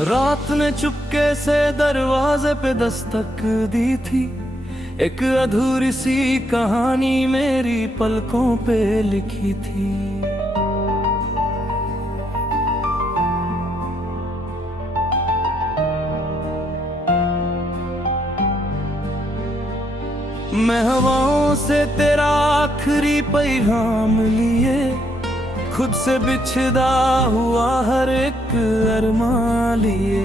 रात ने चुपके से दरवाजे पे दस्तक दी थी। एक अधूरी सी कहानी मेरी पलकों पे लिखी थी। मैं हवाओं से तेरा आखिरी पैगाम लिए, खुद से बिछड़ा हुआ हर एक अरमान लिए।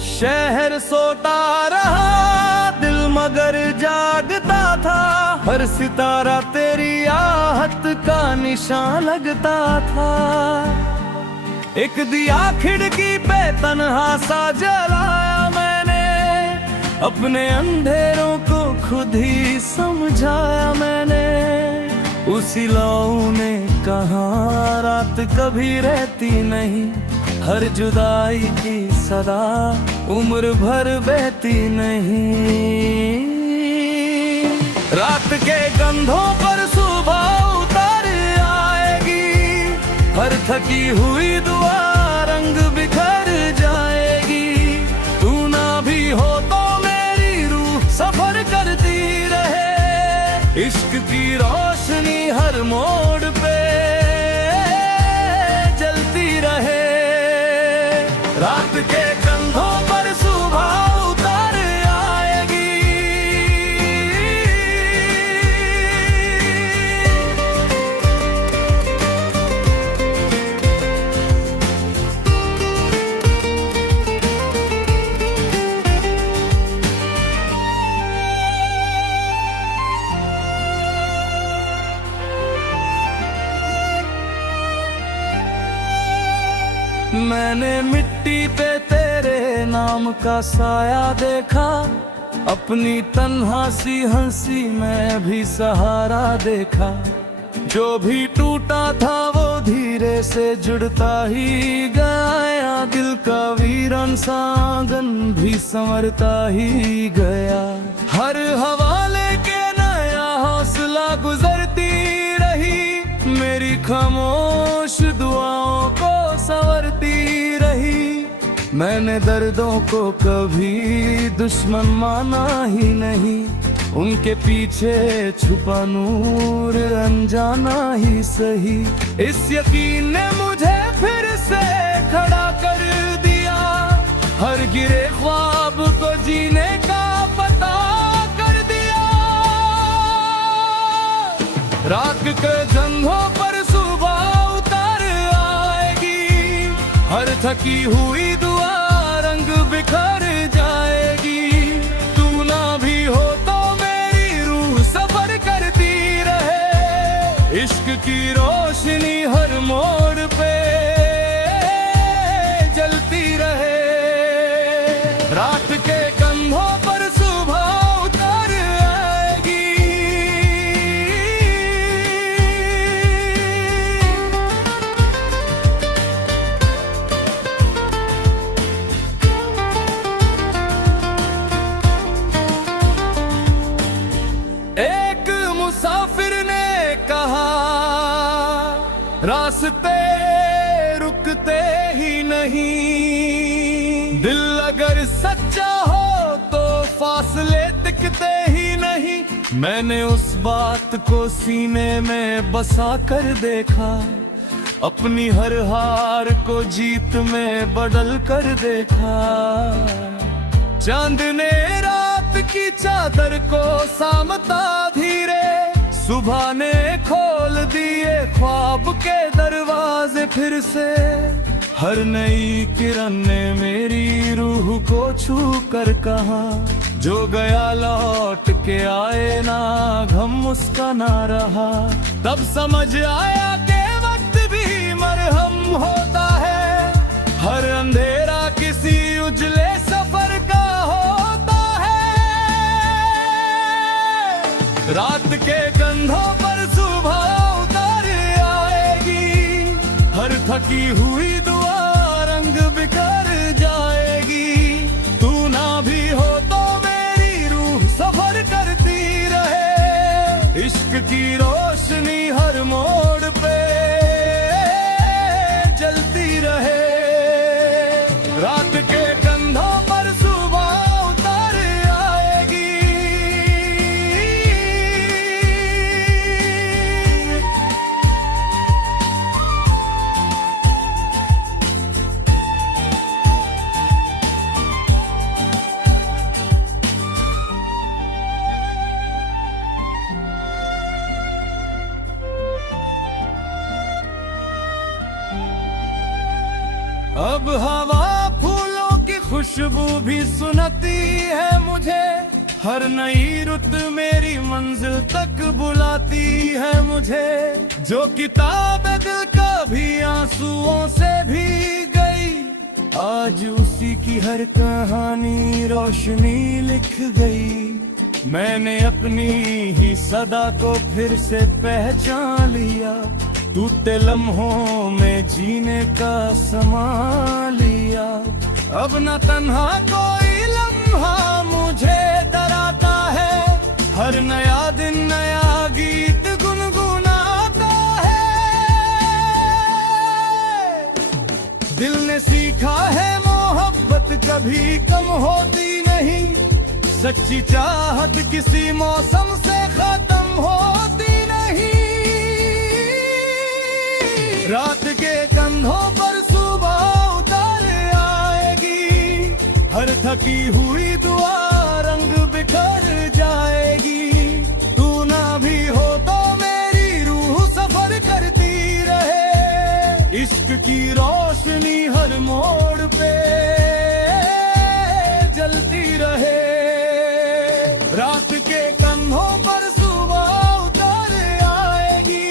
शहर सोता रहा दिल मगर जागता था, हर सितारा तेरी आहट का निशान लगता था। एक दिया खिड़की पे तन्हा सा जलाया मैंने, अपने अंधेरों को खुद ही समझाया मैंने। उसी लौ ने कहा रात कभी रहती नहीं, हर जुदाई की सदा उम्र भर बहती नहीं। रात के कंधों पर सुबह उतर आएगी, हर थकी हुई दुआ रंग बिखर जाएगी। तू ना भी हो तो मेरी रूह सफर करती रहे, इश्क की रोशनी हर मोड़ पे जलती रहे। रात के कंधों पर सुबह उतर आएगी। मैंने मिट्टी पे तेरे नाम का साया देखा, अपनी तन्हा सी हंसी में भी सहारा देखा। जो भी टूटा था वो धीरे से जुड़ता ही गया, दिल का वीरान सा आंगन भी संवरता ही गया। हर हवाले के नया हौसला गुजरती रही, मेरी खामोश दुआओं को संवरती रही। मैंने दर्दों को कभी दुश्मन माना ही नहीं, उनके पीछे छुपा नूर अनजाना ही सही। इस यकीन ने मुझे फिर से खड़ा कर दिया, हर गिरे ख्वाब को जीने का पता कर दिया। रात के जंगों पर सुबह उतर आएगी, हर थकी हुई दुआ रंग बिखर जाएगी। तू ना भी हो तो मेरी रूह सफर करती रहे, इश्क की रोशनी हर मोड़ पे जलती रहे। रात के कंधों पर सुबह उतर आएगी। एक मुसाफिर ने कहा रास्ते रुकते ही नहीं, दिल अगर सच्चा हो तो फासले टिकते ही नहीं। मैंने उस बात को सीने में बसा कर देखा, अपनी हर हार को जीत में बदल कर देखा। चांद ने रात की चादर को सामता धीरे, सुबह ने खोल दिए ख्वाब के दरवाजे फिर से। हर नई किरण ने मेरी रूह को छू कर कहा, जो गया लौट के आए ना गम उसका ना रहा। तब समझ आया कि वक्त भी मरहम होता है, हर अंधेरा किसी उजले सफर का होता है। रात के कंधों पर सुबह उतर आएगी, हर थकी हुई दुआ रंग बिखर जाएगी। तू ना भी हो तो मेरी रूह सफर करती रहे, इश्क की रोशनी हर मोड़ पे जलती रहे। अब हवा फूलों की खुशबू भी सुनाती है मुझे, हर नई रुत मेरी मंजिल तक बुलाती है मुझे। जो किताब दिल कभी आंसुओं से भीग गई, आज उसी की हर कहानी रोशनी लिख गई। मैंने अपनी ही सदा को फिर से पहचान लिया, टूटे लम्हों में जीने का समा लिया। अब न तन्हा कोई लम्हा मुझे डराता है, हर नया दिन नया गीत गुनगुनाता है। दिल ने सीखा है मोहब्बत कभी कम होती नहीं, सच्ची चाहत किसी मौसम से खत्म होती नहीं। रात के कंधों पर सुबह उतर आएगी, हर थकी हुई दुआ रंग बिखर जाएगी। तू ना भी हो तो मेरी रूह सफर करती रहे, इश्क की रोशनी हर मोड़ पे जलती रहे। रात के कंधों पर सुबह उतर आएगी।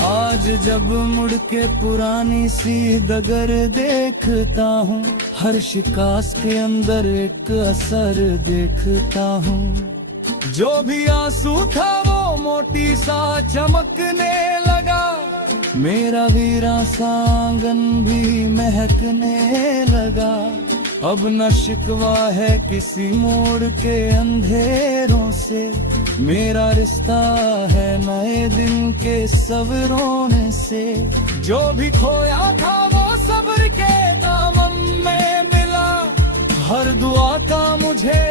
आज जब मुड़ के पुरानी सी डगर देखता हूँ, हर शिकस्त के अंदर एक असर देखता हूँ। जो भी आंसू था वो मोटी सा चमकने लगा, मेरा वीरा सा आंगन भी महकने लगा। अब न शिकवा है किसी मोड़ के अंधेरों से, मेरा रिश्ता है नए दिन के सवरों से। जो भी खोया था वो सब्र के दामन में मिला, हर दुआ का मुझे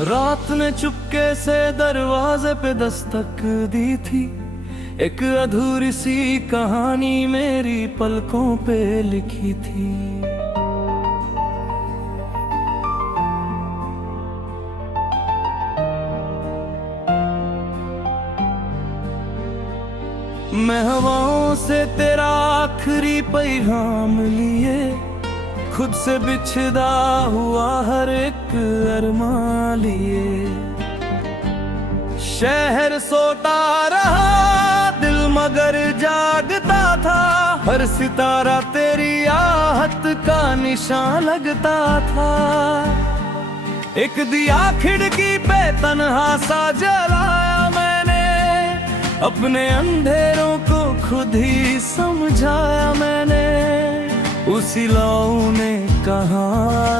रात ने चुपके से दरवाजे पे दस्तक दी थी, एक अधूरी सी कहानी मेरी पलकों पे लिखी थी। मैं हवाओं से तेरा आखिरी पैगाम लिए, खुद से बिछड़ा हुआ हर एक अरमान लिए। शहर सोता रहा दिल मगर जागता था, हर सितारा तेरी आहट का निशान लगता था। एक दिया खिड़की पे तन्हा सा जलाया मैंने, अपने अंधेरों को खुद ही समझाया मैंने। उसी लौ ने कहा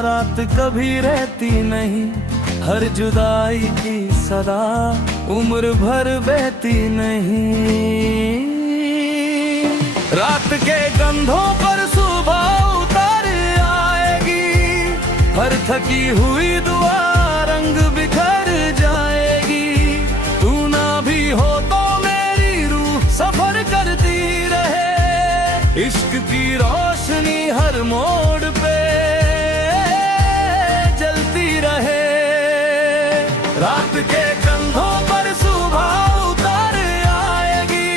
रात कभी रहती नहीं, हर जुदाई की सदा उम्र भर बहती नहीं। रात के कंधों पर सुबह उतर आएगी, हर थकी हुई दुआ रंग बिखर जाएगी। तू ना भी हो तो मेरी रूह सफर करती रहे, इश्क की रोशनी हर मोड़ पे जलती रहे। रात के कंधों पर सुबह उतर आएगी।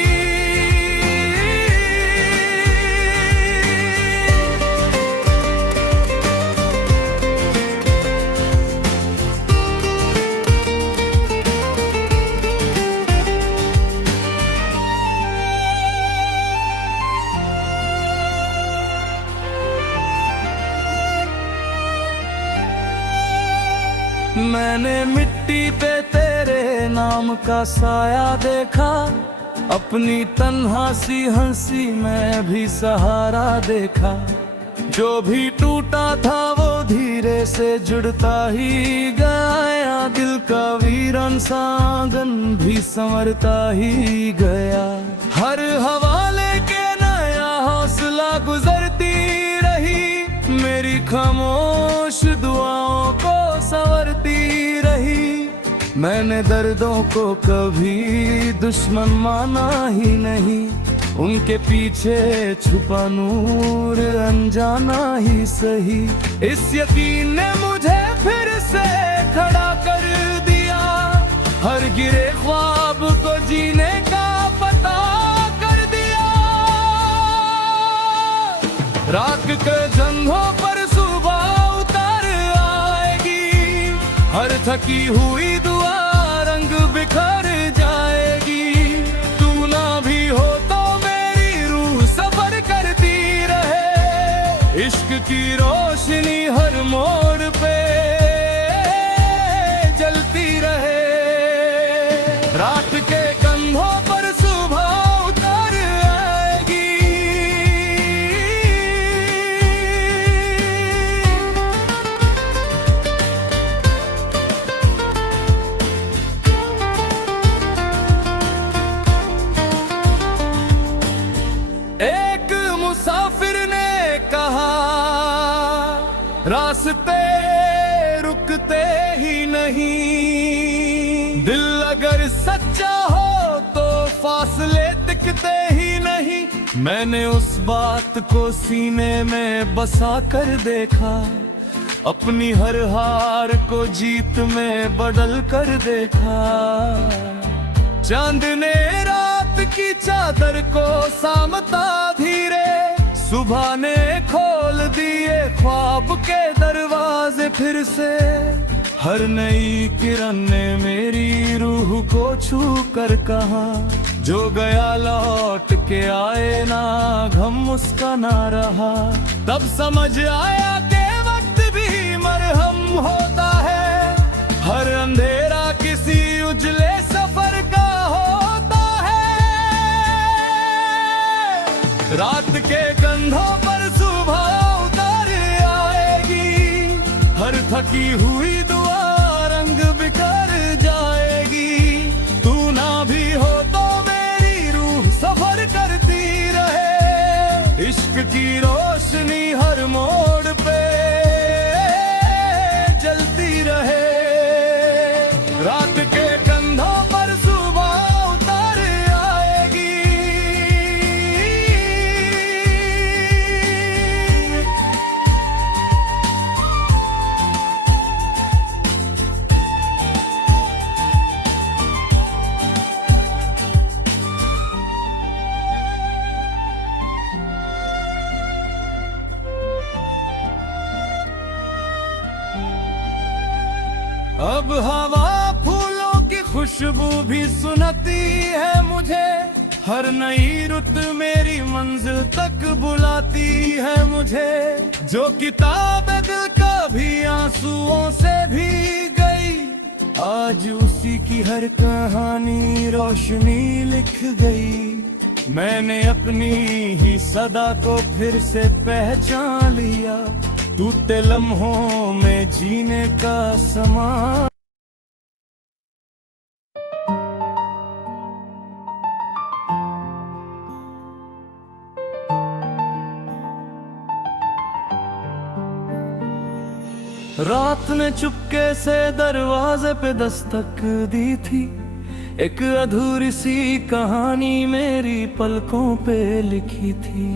मैंने मिट्टी पे तेरे नाम का साया देखा, अपनी तन्हा सी हंसी में भी सहारा देखा। जो भी टूटा था वो धीरे से जुड़ता ही गया, दिल का वीरान सा आंगन भी संवरता ही गया। हर हवाले के नया हौसला गुजरती रही, मेरी खामोश दुआओं को संवरती मैंने दर्दों को कभी दुश्मन माना ही नहीं, उनके पीछे छुपा नूर अनजाना ही सही। इस यकीन ने मुझे फिर से खड़ा कर दिया, हर गिरे ख्वाब को जीने का पता कर दिया। रात के जंघों पर सुबह उतर आएगी, हर थकी हुई दुआ रंग बिखर जाएगी। तू ना भी हो तो मेरी रूह सफर करती रहे, इश्क की रोशनी हर मोड़ पे जलती रहे। रात के कंधों पर सुबह उतर आएगी। एक मुसाफिर ने कहा, रास्ते रुकते ही नहीं, दिल अगर सच्चा हो तो फासले टिकते ही नहीं। मैंने उस बात को सीने में बसा कर देखा, अपनी हर हार को जीत में बदल कर देखा। चांद ने रात की चादर को सामता धीरे, सुबह ने खोल दिए ख्वाब के दरवाजे फिर से। हर नई किरण ने मेरी रूह को छू कर कहा, जो गया लौट के आए ना, गम उसका ना रहा। तब समझ आया कि वक्त भी मरहम होता है, हर अंधेरा किसी उजले सफर का होता है। रात के कंधों पर सुबह उतर आएगी, हर थकी हुई दुआ रंग बिखर जाएगी। तू ना भी हो तो मेरी रूह सफर करती रहे, इश्क की रोशनी हर मोड़ पे जलती रहे। रात के कंधों पर सुबह उतर आएगी। अब हवा फूलों की खुशबू भी सुनाती है मुझे, हर नई रुत मेरी मंजिल तक बुलाती है मुझे। जो किताब दिल कभी आंसुओं से भी गई, आज उसी की हर कहानी रोशनी लिख गई। मैंने अपनी ही सदा को फिर से पहचान लिया, टूटे लम्हों में जीने का समा। रात ने चुपके से दरवाजे पे दस्तक दी थी, एक अधूरी सी कहानी मेरी पलकों पे लिखी थी।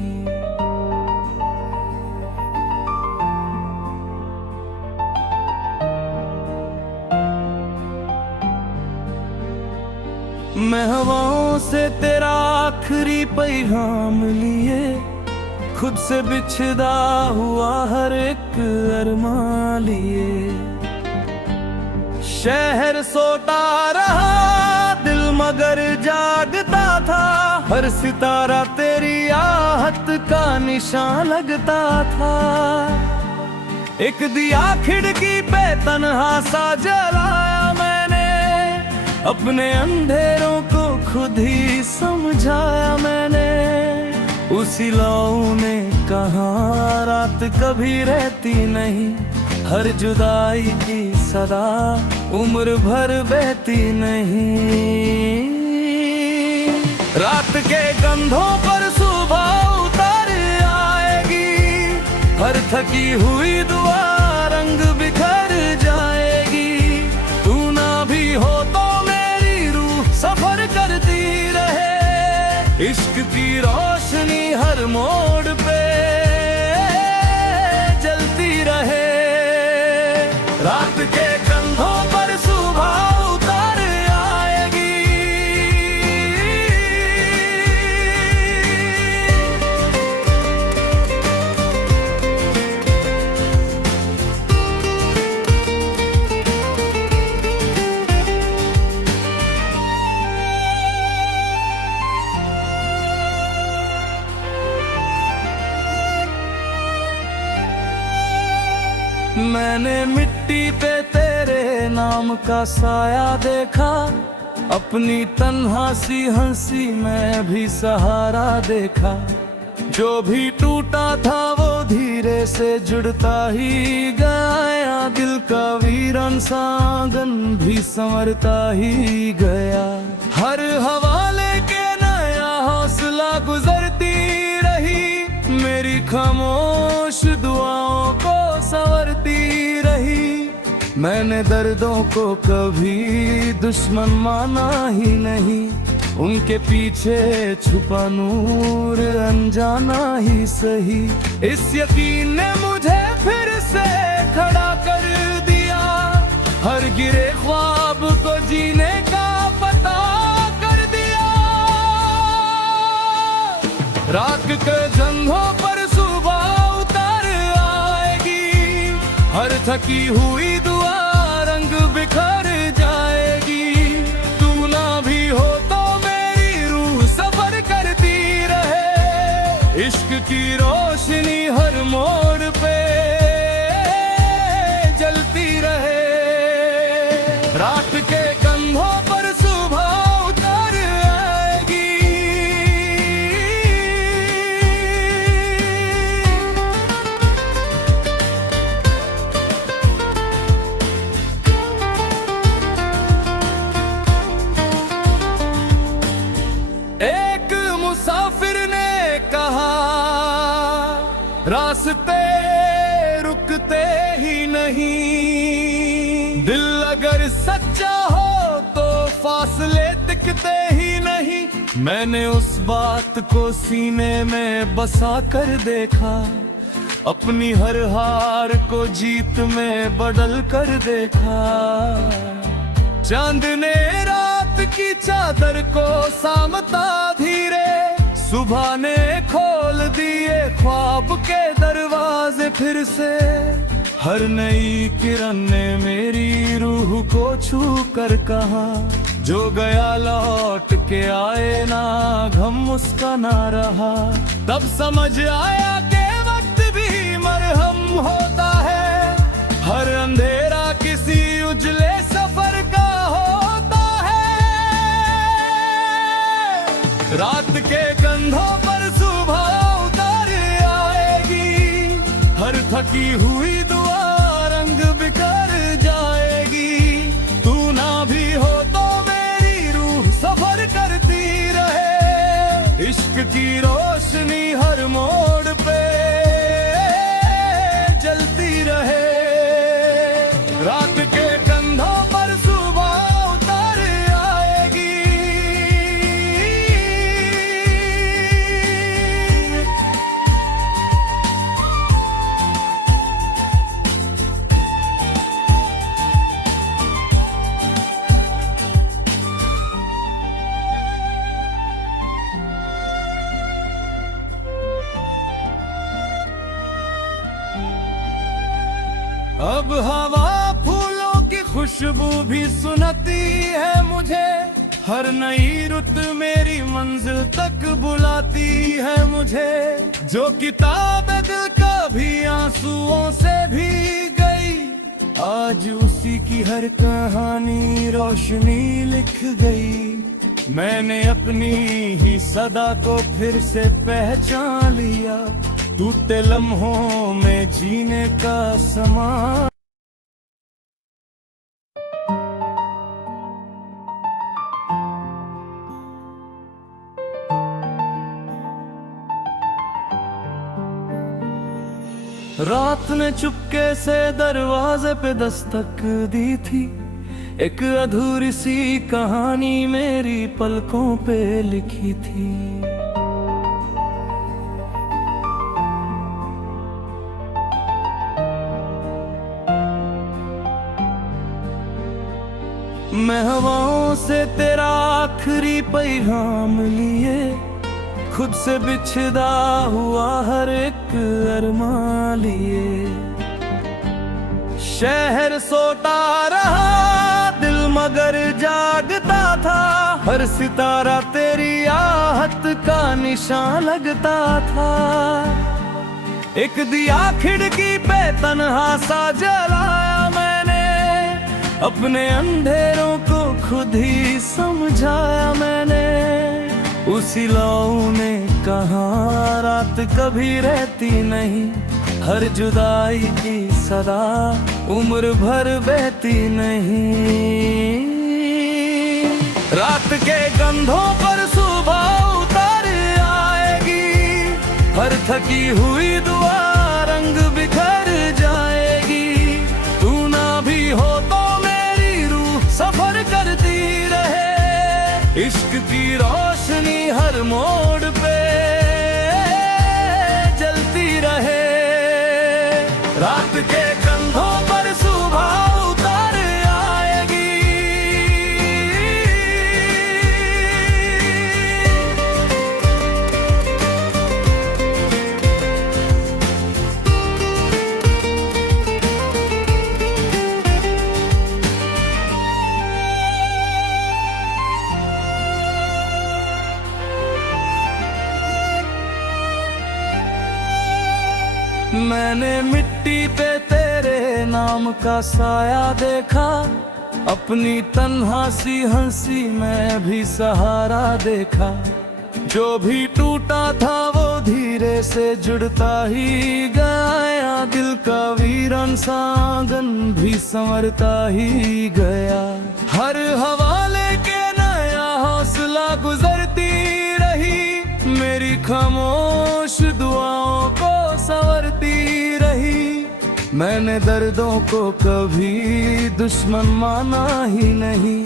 मैं हवाओं से तेरा आखिरी पैगाम लिए, खुद से बिछड़ा हुआ हर एक अरमान लिए। शहर सोता रहा दिल मगर जागता था, हर सितारा तेरी आहट का निशान लगता था। एक दिया खिड़की पे तन्हा सा जलाया मैंने, अपने अंधेरों को खुद ही समझाया मैंने। उसी लौ ने कहा रात कभी रहती नहीं, हर जुदाई की सदा उम्र भर बहती नहीं। रात के कंधों पर सुबह उतर आएगी, हर थकी हुई दुआ रंग बिखर जाएगी। तू ना भी हो इश्क की रोशनी हर मोड़ पे जलती रहे। रात के कंधों पर सुबह उतर आएगी। मैंने मिट्टी पे तेरे नाम का साया देखा, अपनी तन्हा सी हंसी में भी सहारा देखा। जो भी टूटा था वो धीरे से जुड़ता ही गया, दिल का वीरान सा आंगन भी संवरता ही गया। हर हवाले के नया हौसला गुजरती रही, मेरी खामोश दुआओं को संवरती रही। मैंने दर्दों को कभी दुश्मन माना ही नहीं, उनके पीछे छुपा नूर अनजाना ही सही। इस यकीन ने मुझे फिर से खड़ा कर दिया, हर गिरे ख्वाब को जीने का पता कर दिया। रात के जंघों पर सुबह उतर आएगी, हर थकी हुई दुआ रंग बिखर जाएगी। तू ना भी हो तो मेरी रूह सफर करती रहे। इश्क की रोशनी हर मोड़ पे जलती रहे। रात के कंधों पर सुबह उतर आएगी। एक मुसाफिर ने कहा, रास्ते रुकते ही नहीं। दिल अगर सच्चा हो तो फासले टिकते ही नहीं। मैंने उस बात को सीने में बसा कर देखा, अपनी हर हार को जीत में बदल कर देखा। चांद ने रात की चादर को सामता धीरे, सुबह ने खोल दिए ख्वाब के दरवाजे फिर से। हर नई किरण ने मेरी रूह को छू कर कहा, जो गया लौट के आए ना, गम उसका ना रहा। तब समझ आया कि वक्त भी मरहम होता है, हर अंधेरा किसी उजले सफर का होता है। रात के कंधों पर सुबह उतर आएगी, हर थकी हुई दुआ रंग बिखर जाएगी। तू ना भी हो तो मेरी रूह सफर करती रहे। इश्क की रोशनी हर मोड़ पे जलती रहे। रात के कंधों पर सुबह उतर आएगी। अब हवा फूलों की खुशबू भी सुनाती है मुझे, हर नई रुत मेरी मंजिल तक बुलाती है मुझे। जो किताब दिल का भी आंसुओं से भी गई, आज उसी की हर कहानी रोशनी लिख गई। मैंने अपनी ही सदा को फिर से पहचान लिया, टूटे लम्हों में जीने का समा। रात ने चुपके से दरवाजे पे दस्तक दी थी, एक अधूरी सी कहानी मेरी पलकों पे लिखी थी। मैं हवाओं से तेरा आखिरी पैगाम लिए, खुद से बिछड़ा हुआ हर एक अरमान लिए। शहर सोता रहा दिल मगर जागता था, हर सितारा तेरी आहट का निशान लगता था। एक दिया खिड़की पे तन्हा सा जलाया मैंने, अपने अंधेरों को खुद ही समझाया मैंने। उसी लौ ने कहा रात कभी रहती नहीं, हर जुदाई की सदा उम्र भर बहती नहीं। रात के कंधों पर सुबह उतर आएगी, हर थकी हुई दुआ रंग बिखर जाएगी। तू ना भी हो तो मेरी रूह सफर करती रहे, इश्क की रोशनी हर मोड़ पे जलती रहे। रात के कंधों पर सुबह उतर आएगी। मैंने मिट्टी पे तेरे नाम का साया देखा, अपनी तन्हा सी हंसी में भी सहारा देखा। जो भी टूटा था वो धीरे से जुड़ता ही गया, दिल का वीरान सा आंगन भी संवरता ही गया। हर हवाले के नया हौसला गुजरती रही, मेरी खामोश दुआओं को संवरती रही। मैंने दर्दों को कभी दुश्मन माना ही नहीं,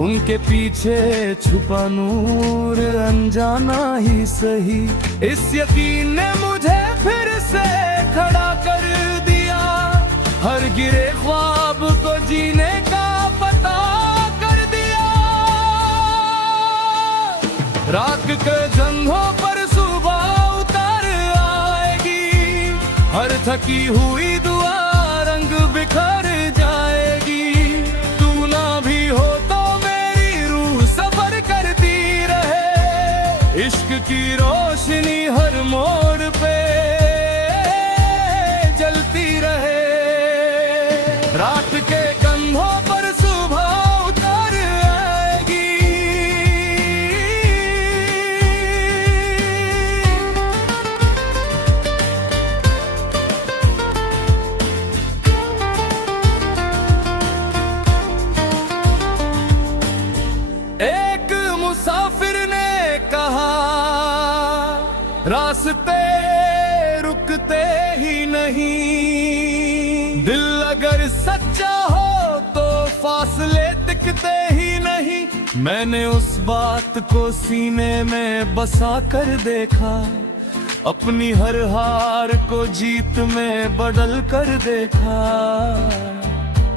उनके पीछे छुपा नूर अनजाना ही सही। इस यकीन ने मुझे फिर से खड़ा कर दिया, हर गिरे ख्वाब को जीने का पता कर दिया। रात के जंगों पर सुबह उतर आएगी, हर थकी हुई दुआ रंग बिखर जाएगी। तू ना भी हो तो मेरी रूह सफर करती रहे, इश्क की रोशनी हर मोड़ पे जलती रहे। रात के कंधों पर सुबह उतर आएगी। एक मुसाफिर ने कहा रास्ते रुकते ही नहीं, दिल अगर सच्चा हो तो फासले टिकते ही नहीं। मैंने उस बात को सीने में बसा कर देखा, अपनी हर हार को जीत में बदल कर देखा।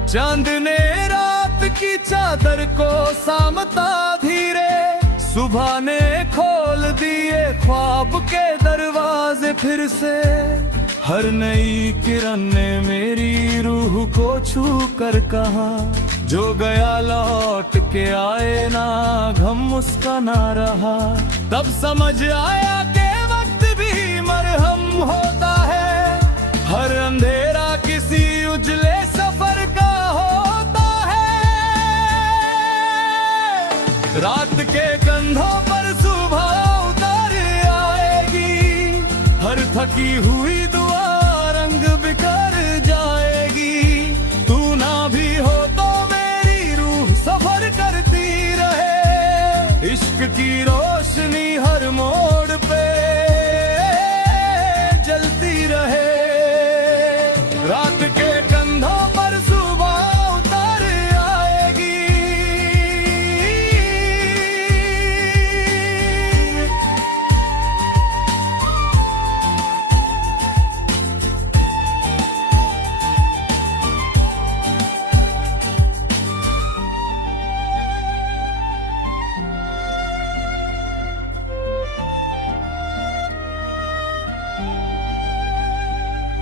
चांद ने रात की चादर को सामता धीरे, सुबह ने खोल दिए ख्वाब के दरवाजे फिर से। हर नई किरण ने मेरी रूह को छू कर कहा, जो गया लौट के आए ना गम उसका ना रहा। तब समझ आया कि वक्त भी मरहम होता है, हर अंधेरा किसी उजले सफर का होता है। रात के कंधों पर सुबह उतर आएगी, हर थकी हुई दुआ रंग बिखर जाएगी। तू ना भी हो तो मेरी रूह सफर करती रहे, इश्क की रोशनी हर मोड़ पे जलती रहे। रात के कंधों पर सुबह उतर आएगी।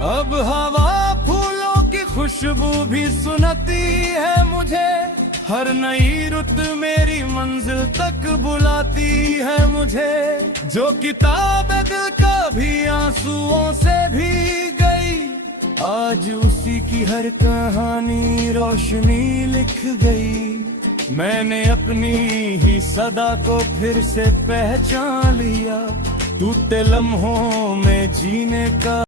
अब हवा फूलों की खुशबू भी सुनाती है मुझे, हर नई रुत मेरी मंजिल तक बुलाती है मुझे। जो किताब दिल कभी आंसुओं से भीग गई, आज उसी की हर कहानी रोशनी लिख गई। मैंने अपनी ही सदा को फिर से पहचान लिया, टूटे लम्हों में जीने का